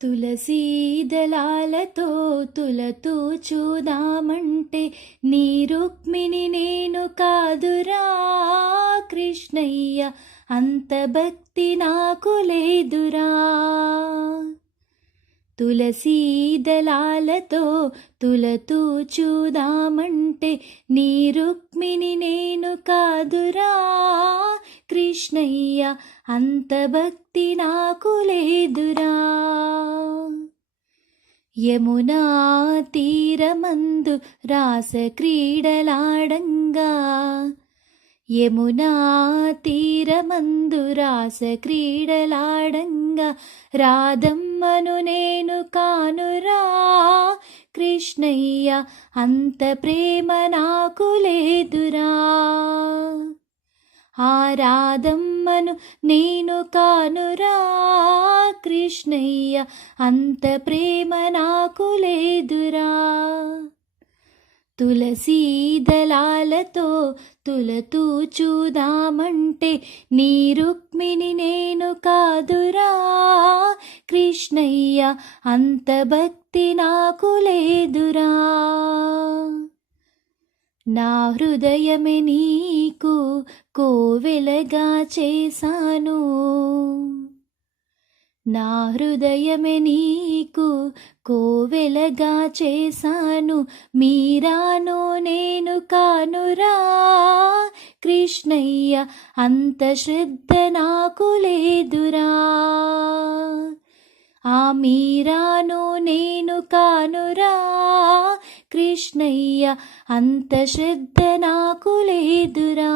తులసీదలాలతో తులతూ చూదామంటే నీ రుక్మిణి నేను కాదురా కృష్ణయ్య అంత భక్తి నాకు లేదురా. తులసీదలాలతో తులతూ చూదామంటే నీ రుక్మిణి నేను కాదురా. కృష్ణయ్య అంత భక్తి నాకు లేదురా. యమునా తీరమందు రాస క్రీడలాడంగా. యమునా తీరమందు రాస క్రీడలాడంగా. రాధమ్మను నే కృష్ణయ్య అంత ప్రేమ నాకు లేదురా. ఆ రాధమ్మను నేను కానురా కృష్ణయ్య అంత ప్రేమ నాకు లేదురా. తులసీ దళాలతో తులతూ చూదామంటే నీ రుక్మిణి నేను కాదురా. కృష్ణయ్య అంత భక్తి నాకు లేదురా. నా హృదయమే నీకు కోవెలగా చేశాను. నా హృదయమే నీకు కోవెలగా చేశాను. మీరాను నేను కానురా. కృష్ణయ్య అంత శ్రద్ధ నాకు లేదురా. ఆ మీరాను నేను కానురా. కృష్ణయ్య అంత శ్రద్ధ నాకు లేదురా.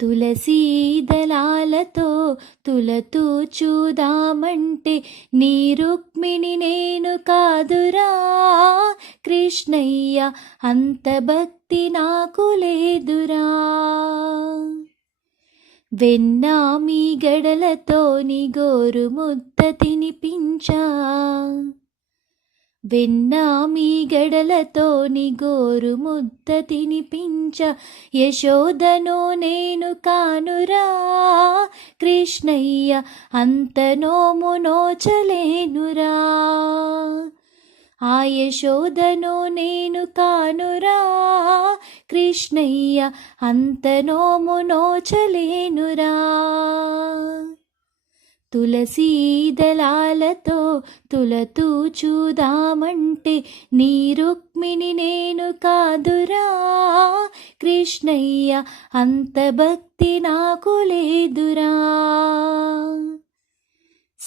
తులసీదలాలతో తులతూ చూదామంటే నీ రుక్మిణి నేను కాదురా. కృష్ణయ్య అంత భక్తి నాకు లేదురా. వెన్నా గడలతోని గోరు ముద్ద తినిపించా. వెన్నా గడలతోని గోరు ముద్ద తినిపించ. యశోదను నేను కానురా. కృష్ణయ్య అంత నోము నోచలేనురా ఆ యశోదను నేను కానురా కృష్ణయ్య అంతనో నోము నోచలేనురా తులసీ తులతూ చూదామంటే నీ రుక్మిణి నేను కాదురా. కృష్ణయ్య అంత భక్తి నాకు లేదురా.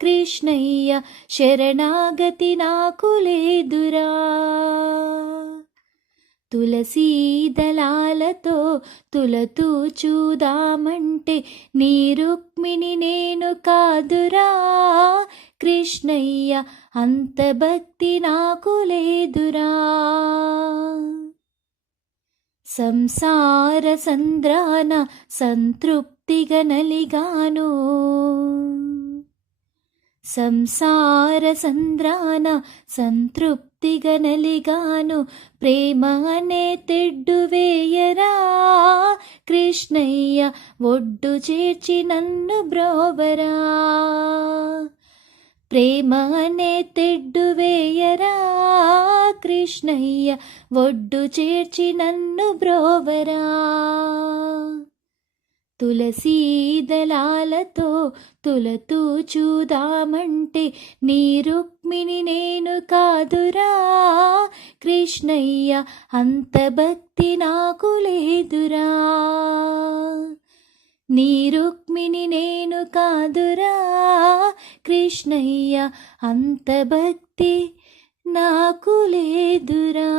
కృష్ణయ్య శరణాగతి నాకు లేదురా. తులసీదలాలతో తులతూ చూదామంటే నీ రుక్మిణి నేను కాదురా. కృష్ణయ్య అంత భక్తి నాకు లేదురా. సంసార సంద్రాన సంతృప్తిగా నలిగాను. సంసార సంద్రాన సంతృప్తిగా నలిగాను ప్రేమ తెడ్డు వేయరా కృష్ణయ్య ఒడ్డు చేర్చి నన్ను బ్రోవరా ప్రేమ అనే తెడ్డు వేయరా కృష్ణయ్య ఒడ్డు చేర్చి నన్ను బ్రోవరా తులసీదళాలతో తులతూ చూదామంటే నీ రుక్మిణి నేను కాదురా. కృష్ణయ్య అంత భక్తి నాకు లేదురా. నీ రుక్మిణి నేను కాదురా. కృష్ణయ్య అంత భక్తి నాకు లేదురా.